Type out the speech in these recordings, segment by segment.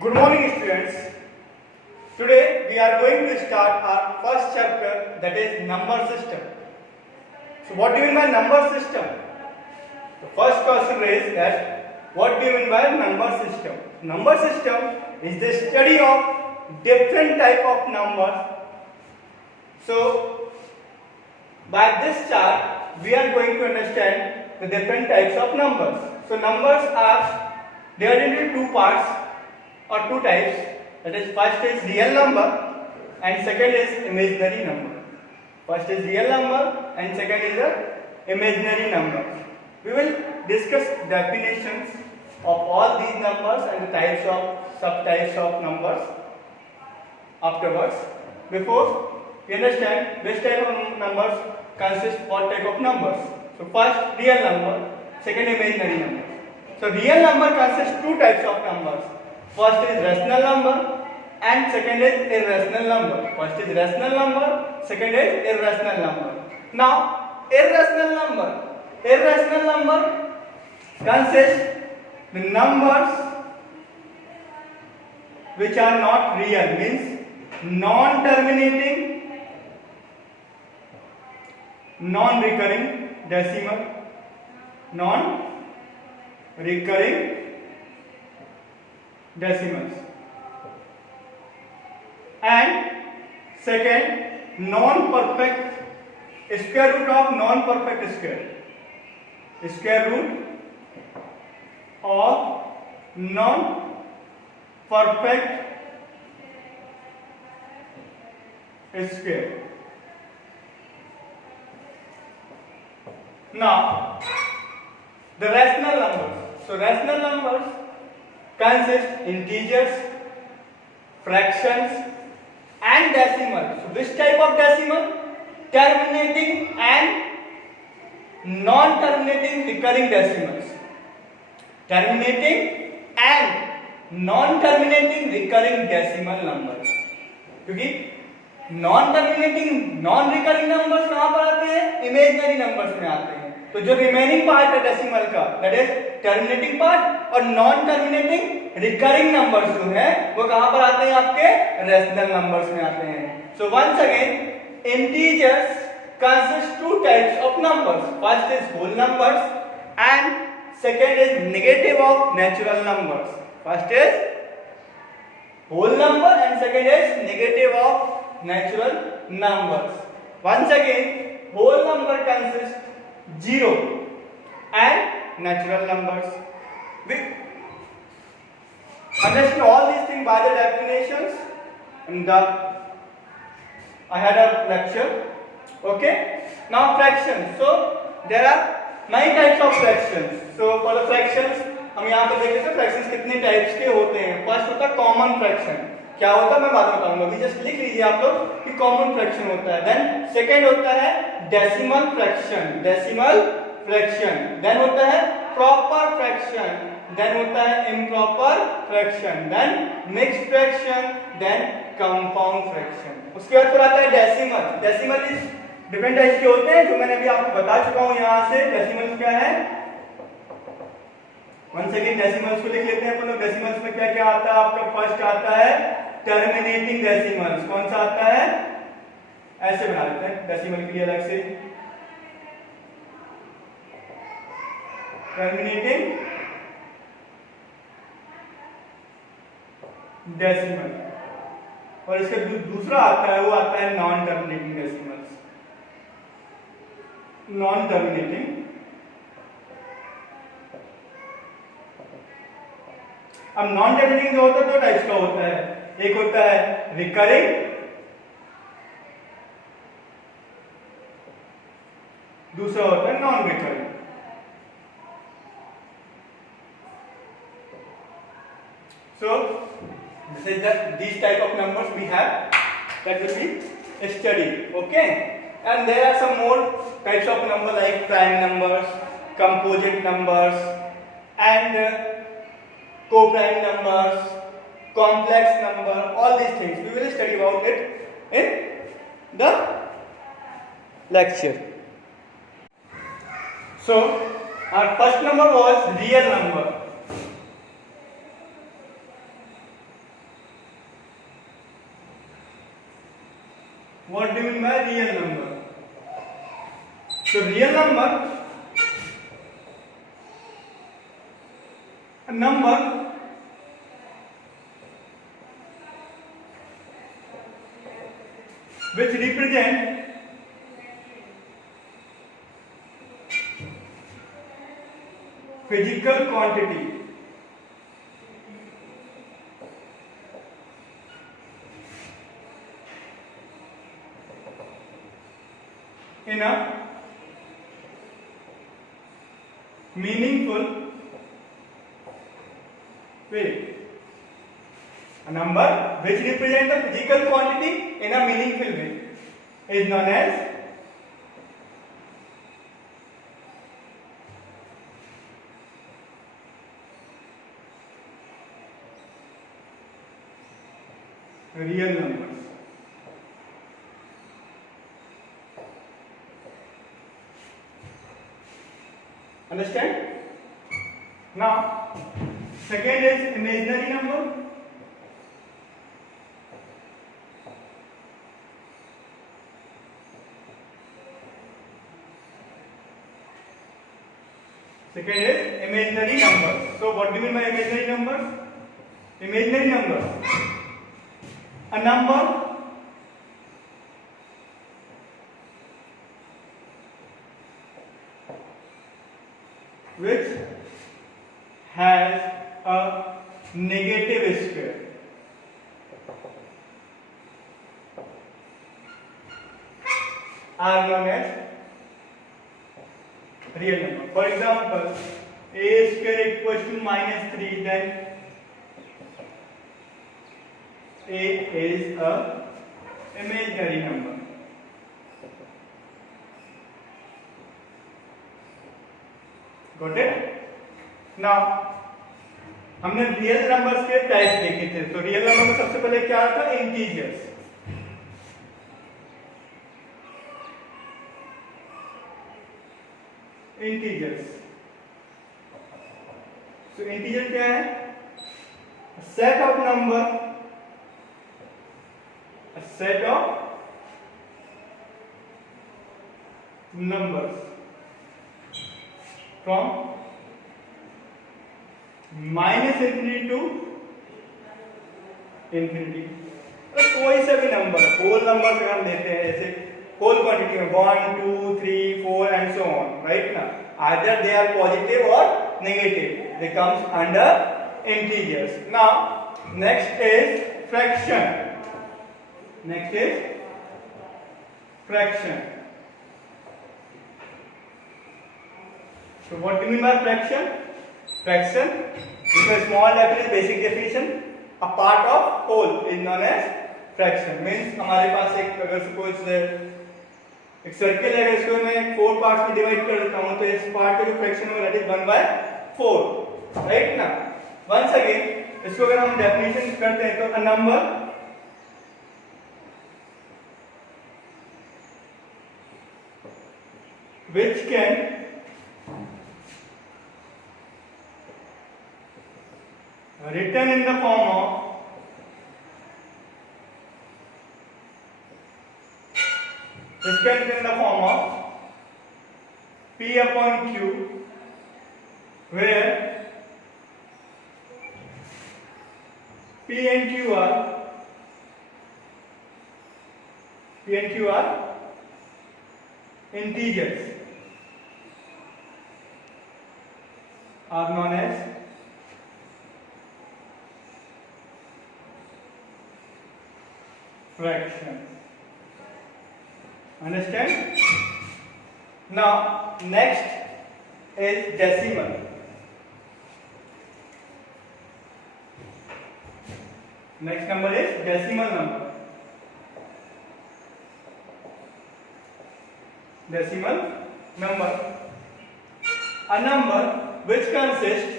Good morning, students. Today we are going to start our first chapter, that is number system. So what do you mean by number system? The first question is that what do you mean by number system? Number system is the study of different type of numbers. So by this chart we are going to understand the different types of numbers. So numbers are divided into two parts or two types. That is, first is real number and second is imaginary number. First is real number and second is the imaginary number. We will discuss definitions of all these numbers and the types of subtypes of numbers afterwards. Before we understand which type of numbers consist what type of numbers. So first real number, second imaginary number. So real number consists two types of numbers. First is rational number and second is irrational number. First is rational number, second is irrational number. Now irrational number consists the numbers which are not real, means non-terminating, non-recurring decimal, non-recurring decimals, and second non-perfect square root of non-perfect square root of non-perfect square. Now the rational numbers. So rational numbers consist integers, fractions and decimals. So which type of decimal? Terminating and non-terminating recurring decimals. Terminating and non-terminating recurring decimal numbers. क्योंकि non-terminating non-recurring numbers कहाँ पर आते हैं? Imaginary numbers में आते हैं. तो जो रिमेनिंग पार्ट है डेसिमल का, दैट इज टर्मिनेटिंग पार्ट, और नॉन टर्मिनेटिंग रिकरिंग नंबर्स जो है वो कहां पर आते हैं? आपके रेशनल नंबर्स में आते हैं. So once again, integers consist two types of numbers. First is whole numbers and second is negative of natural numbers. First is whole number and second is negative of natural numbers. Once again, whole number consist zero and natural numbers. We understand all these things by the definitions in the I had a lecture. Okay, now fractions. So there are many types of fractions. So for the fractions हम यहाँ पे देख लेते हैं fractions कितने types के होते हैं. फर्स्ट होता है common fraction. क्या होता है मैं बाद में बताऊंगा. अभी जस्ट लिख लीजिए आप लोग कि कॉमन फ्रैक्शन होता है. देन सेकंड होता है डेसिमल फ्रैक्शन. देन होता है प्रॉपर फ्रैक्शन. देन होता है improper fraction. Then mixed fraction. Then compound fraction. उसके बाद फिर आता है decimal. Decimal is different types के होते हैं जो मैंने अभी आपको बता चुका हूं. यहां से डेसिमल क्या है, वन सेकेंड डेसिमल्स को लिख लेते हैं अपन लोग. डेसिमल्स में क्या क्या आता है आपका? फर्स्ट आता है टर्मिनेटिंग डेसिमल्स. कौन सा आता है? ऐसे बना लेते हैं डेसिमल के लिए अलग से. Terminating decimal. और इसका दूसरा आता है वो आता है non terminating decimals. Non terminating. अब नॉन टर्मिनेटिंग जो होता है दो टाइप्स का होता है. एक होता है रिकरिंग, दूसरा होता है non recurring. So this is these type of numbers we have that will be studied. Okay, and there are some more types of number like prime numbers, composite numbers, and co-prime numbers, complex number. All these things we will study about it in the lecture. So our first number was real number. What do you mean by real number? So real number, a number which represent physical quantity in a meaningful way. A number which represents a physical quantity in a meaningful way is known as real numbers. Understand? Now, second is imaginary number. Second is imaginary numbers. So, what do you mean by imaginary numbers? Imaginary numbers, a number which has a negative square. Are known as real number. For example, a square equals to -3, then a is a imaginary number. Got it? Now हमने real numbers के टाइप देखे थे. तो real number में सबसे पहले क्या था? इंटीजर्स. इंटीजर्स. So इंटीजर क्या है? A set of number, a set of numbers from -infinity to infinity. कोई सा भी नंबर, होल नंबर अगर हम लेते हैं, जैसे होल क्वांटिटी में 1 2 3 4 एंड सो ऑन, राइट ना? either they are positive or negative, they comes under integers. Now next is fraction. Next is fraction. So what do you mean by fraction? Fraction is a small definition, basic definition. A part of whole is known as fraction. Means हमारे पास एक, अगर सपोज एक सर्किल है, इसको मैं 4 पार्ट्स में डिवाइड कर देता हूँ, तो इस पार्ट का जो फ्रैक्शन होगा दैट इज 1/4, राइट ना? वंस अगेन इसको अगर हम डेफिनेशन करते हैं तो a number which can written in the form of P upon Q, where P and Q are integers, are known as fractions. Understand? Now next is decimal. Next number is decimal number. Decimal number, a number which consists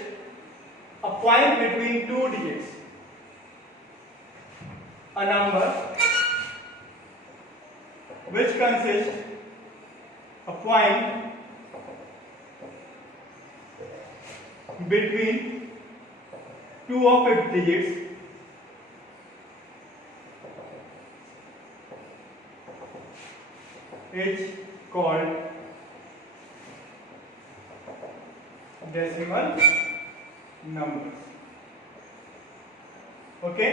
a point between two digits. A number which consists a point between two of its digits is called decimal numbers. Okay,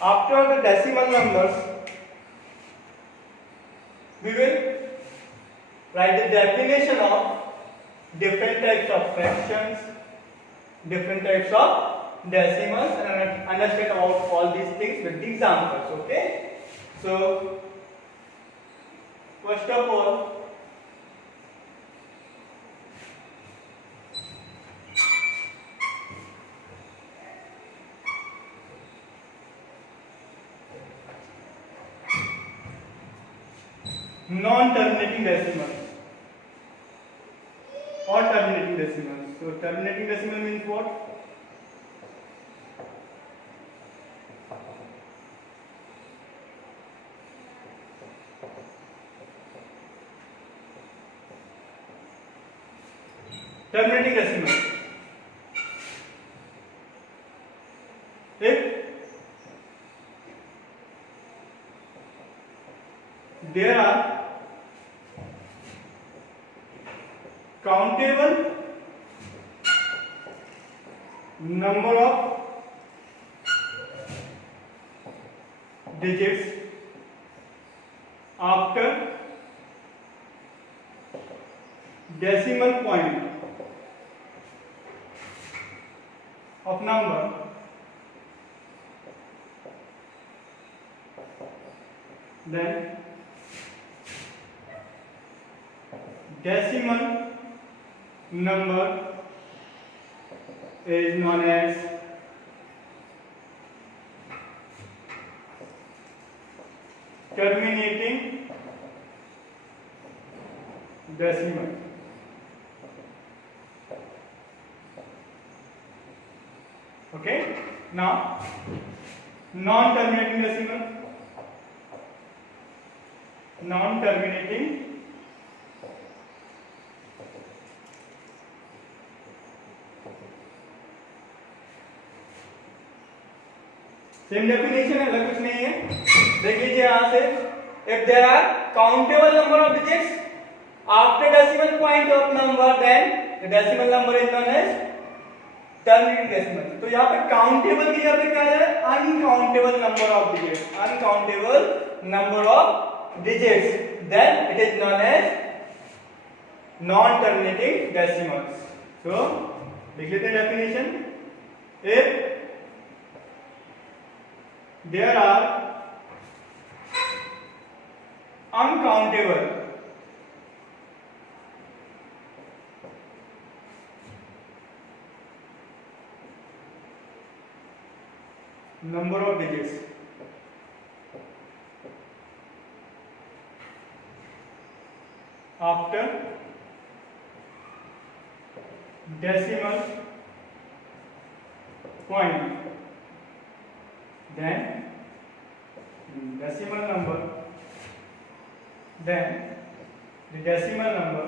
after the decimal numbers we will write the definition of different types of fractions, different types of decimals, and understand about all these things with the examples. Okay, so first of all, non-terminating decimals or terminating decimals. So terminating decimal means what? Terminating decimal. If there are countable number of digits after decimal point of number, then decimal number is known as terminating decimal. Okay, now non-terminating decimal. Non-terminating same definition है, अलग कुछ नहीं है। देख लीजिए यहां से, if there are countable number of digits after decimal point of number, then the decimal number is known as terminating decimal. तो यहाँ पे काउंटेबल की जगह पे क्या है? Uncountable number of digits, uncountable number of digits, then it is known as non terminating decimals. So देख लेते हैं definition. If there are uncountable number of digits after decimal point, then decimal number, then the decimal number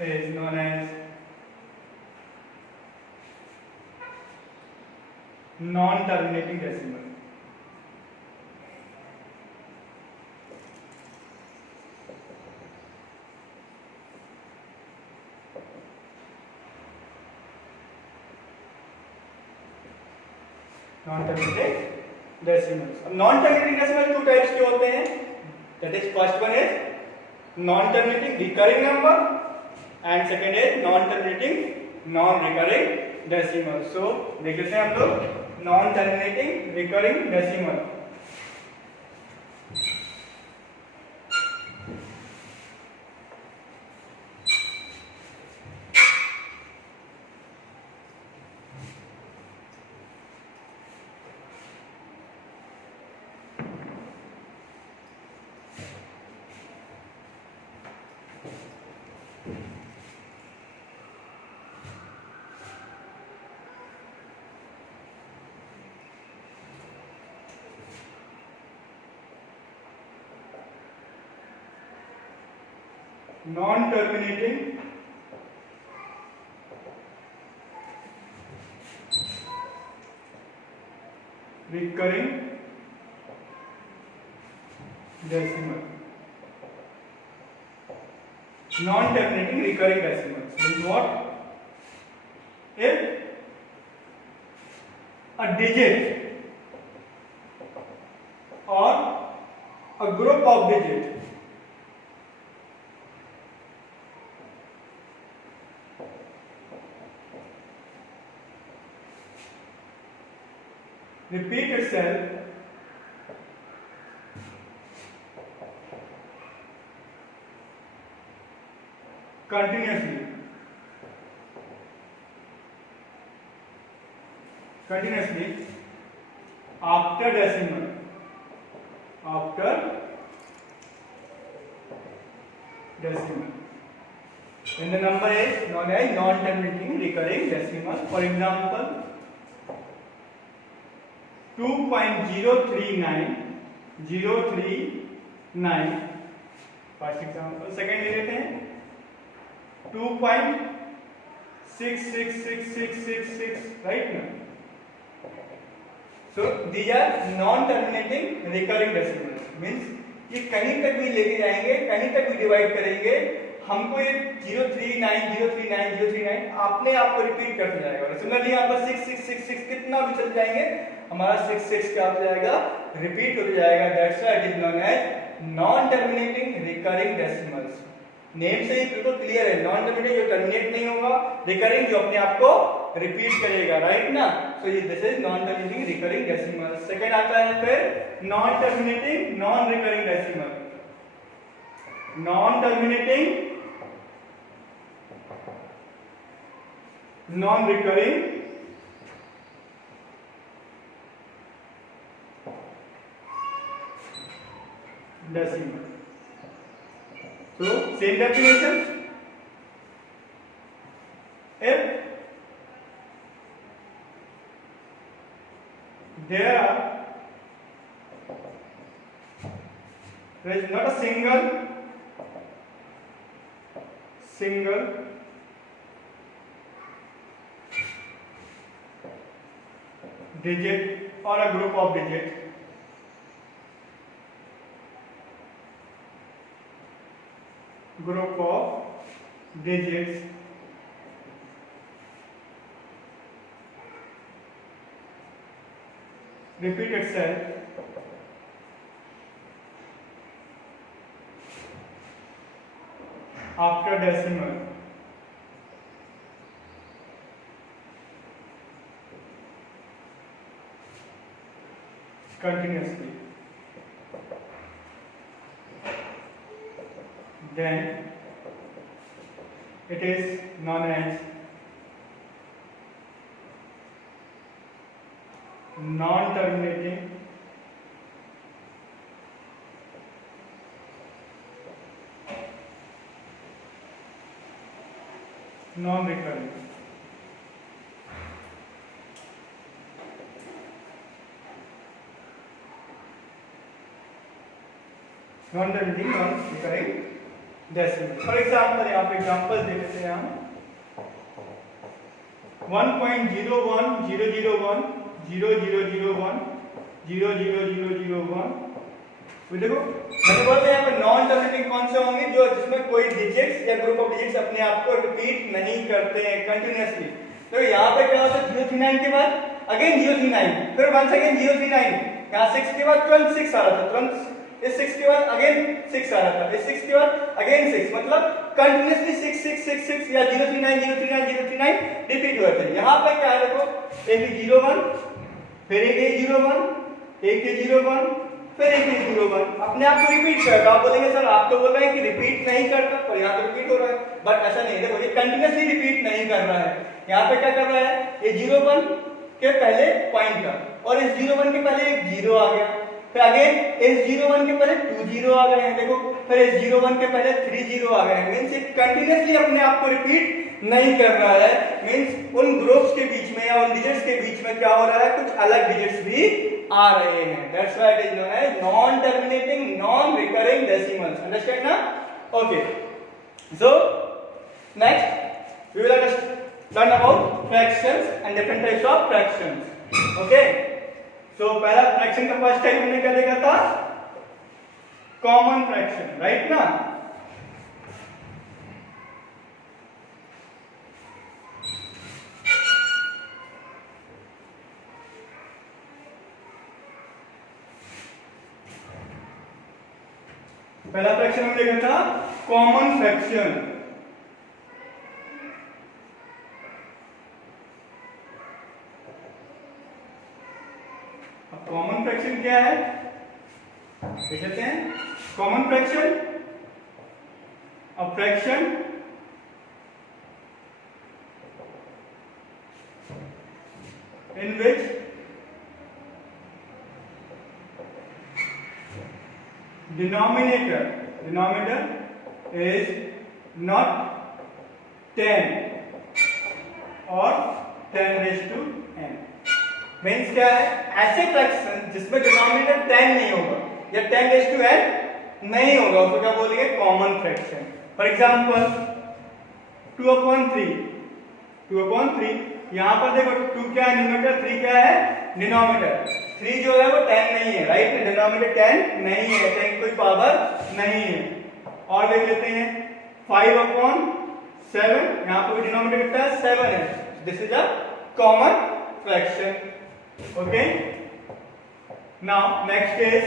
is known as non-terminating decimal. Non-terminating decimals. Non-terminating decimals two types के होते हैं. That is first one is non-terminating recurring number and second is non-terminating non-recurring decimal. So देख लेते हैं हम लोग non-terminating recurring decimal. Non-terminating recurring decimal. Non-terminating recurring decimals means what? If a digit or a group of digits repeat itself continuously after decimal, then the number is known as non-terminating recurring decimal. For example, 2.039039. First example. Second ले लेते हैं 2.666666, right ना. So these are non terminating recurring decimals. Means ये कहीं तक भी लेके जाएंगे, कहीं तक भी डिवाइड करेंगे, हमको ये 039 अपने आप को रिपीट करते जाएगा. सिमिलरली यहाँ पर 6666 कितना भी चल जाएंगे, हमारा 66 क्या हो जाएगा, रिपीट हो जाएगा. That's why it is known as non terminating recurring decimals. Name से ही बिल्कुल क्लियर है. नॉन टर्मिनेटिंग जो टर्मिनेट नहीं होगा, रिकरिंग जो अपने आप को रिपीट करेगा, राइट ना. सो ये this is non terminating recurring decimal. Second आता है फिर non terminating non recurring decimal. Non terminating non recurring decimal. So same definition. If there is not a single digit or a group of digits repeat itself after decimal continuously, then it is known as non-terminating non-recurring. Non-terminating non-recurring decimal. For example, यहाँ पे एग्जाम्पल दे देते हैं हम 1.0100100001 देखो मैंने बोलते हैं यहाँ पर नॉन टर्मिनेटिंग कौन से होंगे, जो जिसमें कोई डिजिट्स या ग्रुप ऑफ डिजिट्स अपने आप को रिपीट नहीं करते हैं कंटिन्यूअसली. तो यहाँ पे क्या होता है 039 के बाद अगेन 039, फिर वंस अगेन 039, यहाँ 6 के बाद तुरंत 6 आ रहा था, तुरंत इस 6 के बाद अगेन 6 आ रहा था, इस 6 के बाद अगेन 6, मतलब कंटिन्यूअसली 6666 या 039 रिपीट हुआ था. यहाँ पे क्या है देखो, एक 01 फिर एक 01 एक 01 फिर एक 01 अपने आप को रिपीट करता. आप बोलेंगे सर आप तो बोल रहे हैं कि रिपीट नहीं करता, पर यहाँ तो रिपीट हो रहा है. बट ऐसा नहीं, देखो ये कंटिन्यूअसली रिपीट नहीं कर रहा है. यहाँ पे क्या कर रहा है, ये 01 के पहले पॉइंट था और इस 01 के पहले एक 0 आ गया, फिर अगेन इस 01 के पहले 20 आ गए हैं देखो, फिर इस 01 के पहले 30 आ गए हैं. मींस ये कंटिन्यूअसली अपने आप को रिपीट नहीं कर रहा है. मींस उन ग्रुप्स के बीच में या उन डिजिट्स के बीच में क्या हो रहा है, कुछ अलग डिजिट्स भी आ रहे हैं. That's why it is known as non terminating non recurring decimals. Understand ना? Okay, so next we will learn about fractions and different types of fractions. Okay, so पहला फ्रैक्शन का फर्स्ट टाइप हमने क्या देखा था, कॉमन फ्रैक्शन, राइट ना। पहला फ्रैक्शन हमने देखा था कॉमन फ्रैक्शन। अब कॉमन फ्रैक्शन क्या है देख लेते हैं। Common fraction, a fraction in which denominator is not 10 or 10 raised to n। मीन्स क्या है, ऐसे फ्रैक्शन जिसमें डिनोमिनेटर 10 नहीं होगा या 10 raised to n नहीं होगा उसको क्या बोलेंगे, कॉमन फ्रैक्शन। फॉर एग्जांपल 2/3, 2/3 यहां पर देखो 2 क्या है न्यूमरेटर, 3 क्या है डिनोमिनेटर। 3 जो है वो 10 नहीं है, राइट, डिनोमिनेटर 10 नहीं है, 10 की कोई पावर नहीं है। और देख लेते हैं 5/7, यहां पर डिनोमिनेटर कितना है 7 है। This is a common fraction. Okay, now next is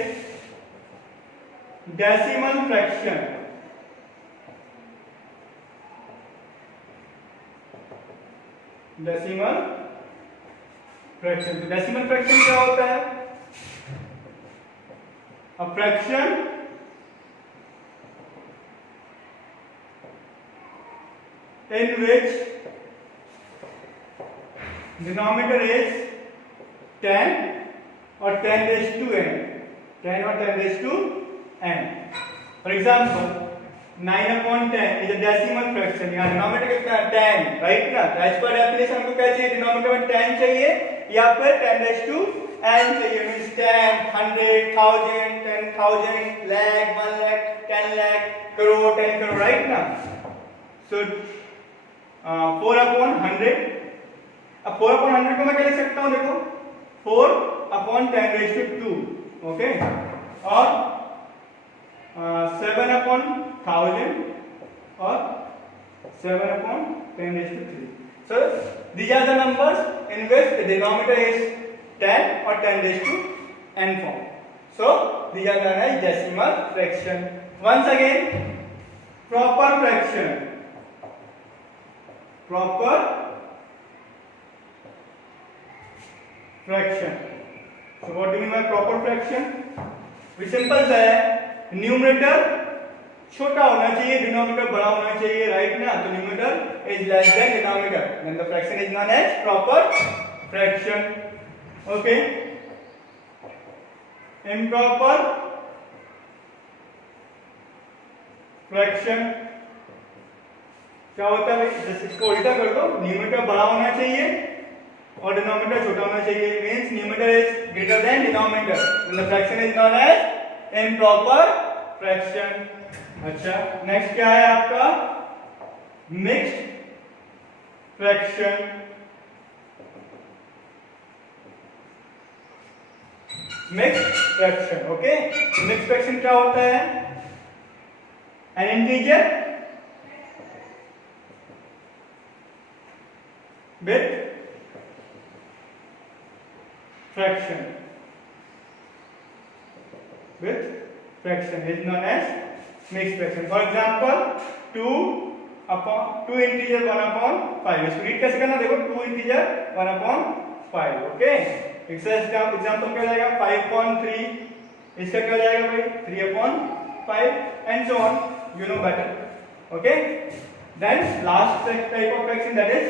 decimal fraction. Decimal fraction, तो डेसिमल फ्रैक्शन क्या होता है, a fraction in which denominator is 10 or 10 raised to n, 10 or 10 raised to n। For example 9/10 is a decimal fraction। यहाँ डिनोमिनेटर कितना है 10, राइट ना। तो as per definition हमको क्या चाहिए, डिनोमिनेटर में 10 चाहिए या फिर 10 raised to n चाहिए। मींस 10, 100, 1000, 10,000, lakh, 1 lakh, 10 lakh, करोड़, 10 करोड़, राइट ना। सो 4/100, अब 4/100 को मैं क्या लिख सकता हूं, देखो 4/10 raised to 2, ओके, और 7/1000 और 7/10 raised to 3। So these are the numbers in which the denominator is 10 or 10 raised to n form. So these are known as decimal fraction. Once again, proper fraction, proper fraction। So what do you mean by proper fraction? We simple सा है, न्यूमरेटर छोटा होना चाहिए, डिनोमिनेटर बड़ा होना चाहिए, right ना। तो numerator is less than denominator, then the fraction is known as proper fraction. Okay, improper fraction क्या होता है, जैसे इसको उल्टा कर दो, न्यूमरेटर बड़ा होना चाहिए और डिनोमिनेटर छोटा होना चाहिए। Means numerator is greater than denominator, the fraction is known as improper fraction. अच्छा, नेक्स्ट क्या है आपका, mixed fraction. Mixed fraction, okay, mixed fraction क्या होता है, an integer with fraction, with fraction is known as mixed fraction। For example 2 integer 1/5, इसको रीड कैसे करना, देखो 2 integer 1/5, ओके। इसका एग्जांपल क्या जाएगा 5/3, इसका क्या जाएगा भाई 3/5 and so on, you know better, okay। Then last type of fraction, that is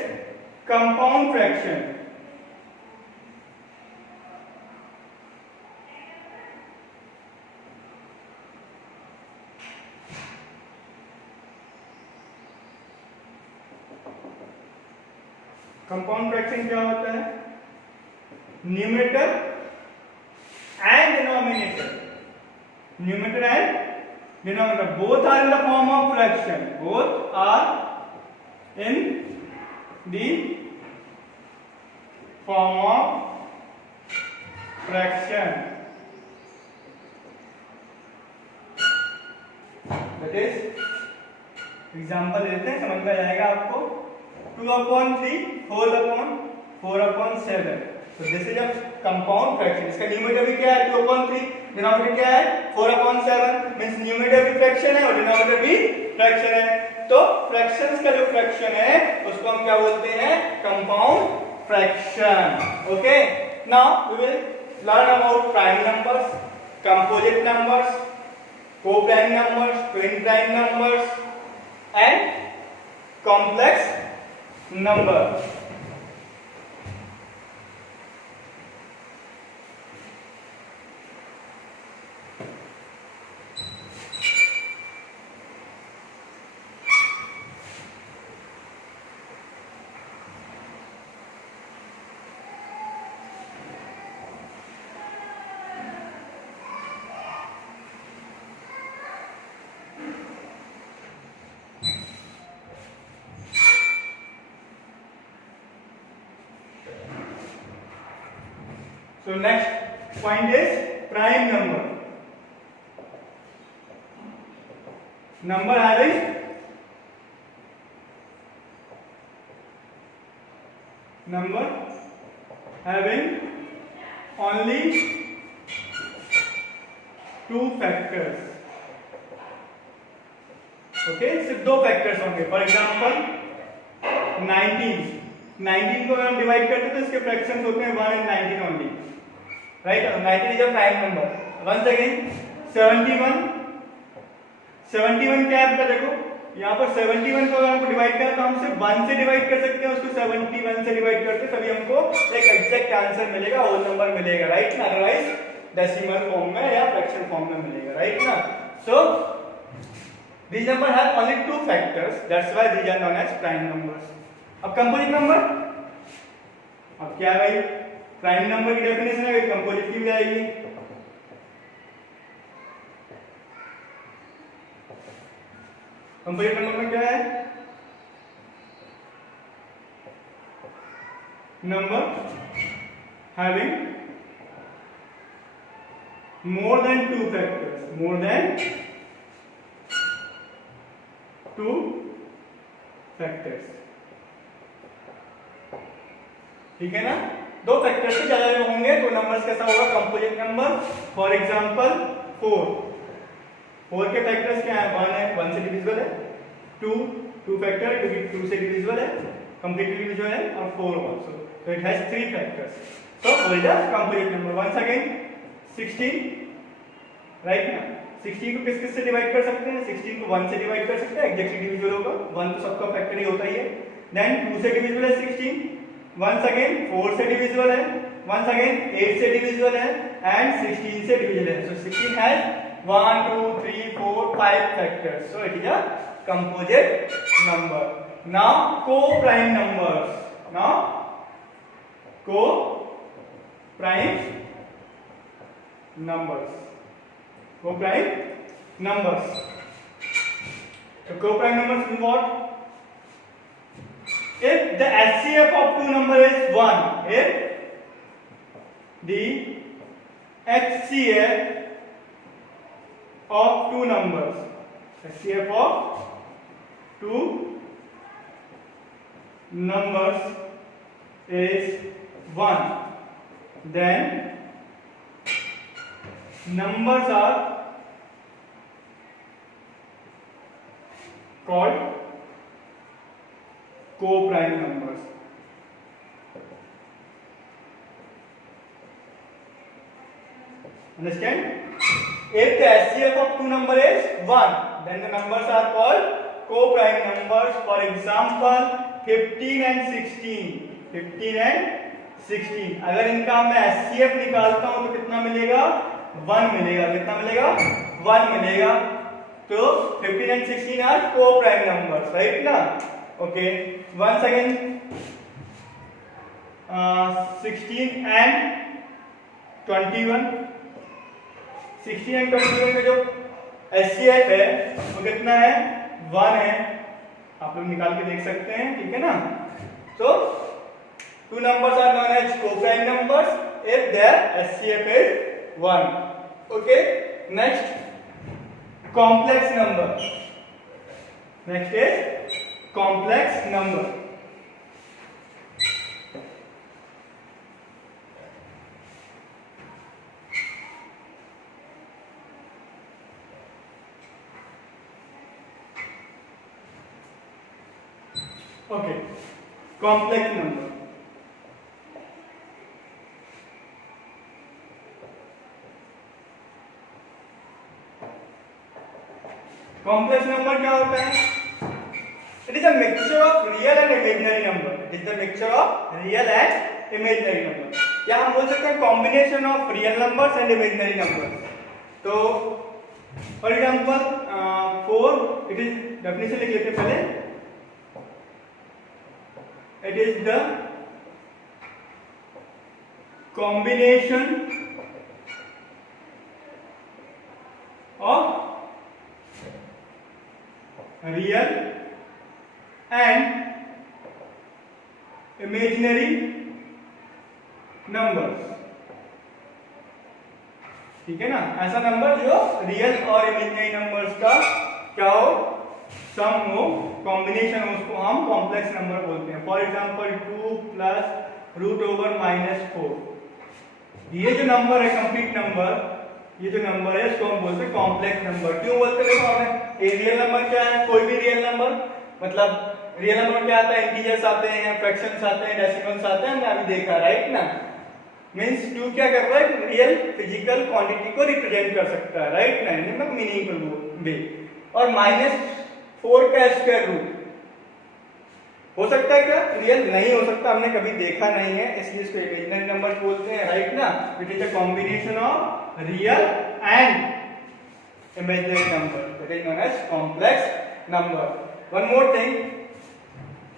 compound fraction। Compound fraction क्या होता है, numerator and denominator, numerator and denominator both are in the form of fraction, both are in the form of fraction, that is example देते हैं, समझ में जाएगा आपको। 2/3 4/7। तो this is a compound fraction. इसका न्यूमरेटर भी क्या है 2/3, डिनोमिनेटर क्या है 4/7, मींस न्यूमरेटर भी फ्रैक्शन है और डिनोमिनेटर भी फ्रैक्शन है। तो फ्रैक्शंस का जो फ्रैक्शन है उसको हम क्या बोलते हैं, compound fraction. Okay, now we will learn about prime numbers, composite numbers, co-prime numbers, twin prime numbers and complex number. So next point is prime number. Number having only two factors. Okay, सिर्फ दो फैक्टर्स होंगे। For example 19 को अगर हम डिवाइड करते हैं तो इसके फ्रैक्शंस होते हैं 1 and 19 only, right. 19 is a prime number. Once again 71 क्या है आपका, देखो यहाँ पर 71 को अगर हमको डिवाइड करना तो हम सिर्फ 1 से डिवाइड कर सकते हैं, उसको 71 से डिवाइड करते तभी हमको एक एग्जैक्ट आंसर मिलेगा, होल नंबर मिलेगा, राइट ना, अदरवाइज डेसिमल फॉर्म में या फ्रैक्शन फॉर्म में मिलेगा, राइट ना। सो these number have only two factors, that's why these are known as prime numbers. अब कंपोजिट नंबर, अब क्या है भाई, प्राइम नंबर की डेफिनेशन है, कंपोजिट की भी आएगी। कंपोजिट नंबर में क्या है, number having more than two factors, ठीक है ना। दो फैक्टर से ज्यादा होंगे तो नंबर्स कैसा होगा, कंपोजिट नंबर। फॉर एग्जांपल 4 के फैक्टर्स क्या है, 1 है, 1 से डिविजिबल है, 2 फैक्टर क्योंकि 2 से डिविजिबल है, कंप्लीटली डिविजिबल है, और 4 also, so it has 3 factors, so it is a composite number. Once again 16, राइट ना। 16 को किस से डिवाइड कर सकते हैं, 16 को 1 से डिवाइड कर सकते हैं, एग्जैक्टली डिविजिबल होगा, 1 तो सबका फैक्टर ही होता ही है। देन 2 से डिविजिबल है 16, वंस अगेन 4 से डिविजिबल है, वंस अगेन 8 से डिविजिबल है एंड 16 से डिविजिबल है। सो 16 हैज 1 2 3 4 5 factors, so it is a composite number. Now co-prime numbers, co-prime numbers. So co-prime numbers mean what? If the HCF of two number is 1, if the HCF of two numbers, HCF of two numbers is 1, then numbers are called co-prime numbers. Understand? If the HCF of two number is 1, then the numbers are called co-prime numbers. For example 15 and 16। अगर इनका मैं HCF निकालता हूं तो कितना मिलेगा, 1 मिलेगा। कितना मिलेगा, 1 मिलेगा। तो 15 and 16 are co-prime numbers, right ना। ओके, वंस अगेन 16 and 21 का जो HCF है वो कितना है, 1 है। आप लोग निकाल के देख सकते हैं, ठीक है ना। तो two numbers are known as co-prime numbers if their HCF is 1. Okay, next complex number. Next is complex number. Okay, complex number. Complex number क्या होता है? It is a mixture of real and imaginary number. It is the mixture of real and imaginary number. या हम बोल सकते हैं combination of real numbers and imaginary numbers. तो for example 4, it is definition लिख लेते हैं पहले. It is the combination of real and imaginary numbers. ठीक है ना, ऐसा नंबर जो रियल और इमेजिनरी नंबर्स का क्या हो, सम हो, कॉम्बिनेशन हो, उसको हम कॉम्प्लेक्स नंबर बोलते हैं. For example 2 plus root over -4. ये जो नंबर है कंप्लीट नंबर, ये जो नंबर है इसको हम बोलते हैं कॉम्प्लेक्स नंबर. क्यों बोलते हैं? देखो हमने रियल नंबर क्या है, कोई भी रियल नंबर, मतलब रियल नंबर क्या आता है, इंटीजर्स आते हैं, फ्रैक्शंस आते हैं, डेसिमल्स आते हैं, हमने अभी देखा राइट ना. मींस 2 क्या कर रहा है, रियल फिजिकल क्वांटिटी को रिप्रेजेंट कर सकता है राइट ना, मतलब मीनिंगफुल वे. और -4 का स्क्वायर रूट हो सकता है क्या, रियल नहीं हो सकता, हमने कभी देखा नहीं है, इसलिए इसको इमेजिनरी नंबर बोलते हैं राइट ना. It is a combination of real and imaginary number, that is known as complex number. One more thing,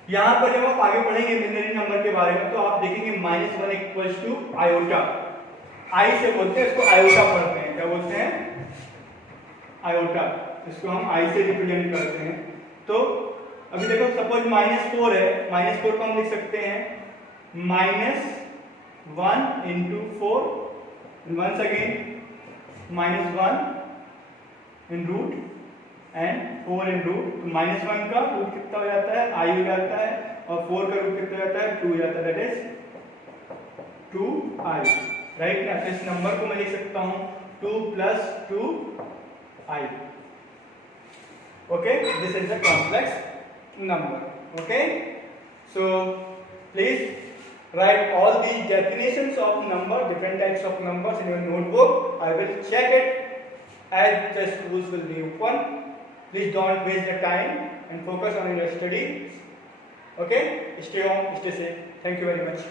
यहां पर जब आप आगे पढ़ेंगे इमेजिनरी नंबर के बारे में तो आप देखेंगे -1 इक्वल्स टू आयोटा. आई से बोलते हैं इसको, आयोटा पढ़ते हैं, क्या बोलते हैं, आयोटा. इसको हम आई से रिप्रेजेंट करते हैं. तो अभी देखो सपोज -4 है, -4 को हम लिख सकते हैं -1 into 4, once again -1 in root and 4 in root. तो -1 का रूट कितना हो जाता है, i हो जाता है, और 4 का रूट कितना हो जाता है, 2 हो जाता है, दैट इज 2i राइट ना. इस नंबर को मैं लिख सकता हूं 2 + 2i. okay, this is the complex number. Okay, so please write all these definitions of number, different types of numbers in your notebook. I will check it as the schools will be open. Please don't waste the time and focus on your studies. Okay, stay home, stay safe. Thank you very much.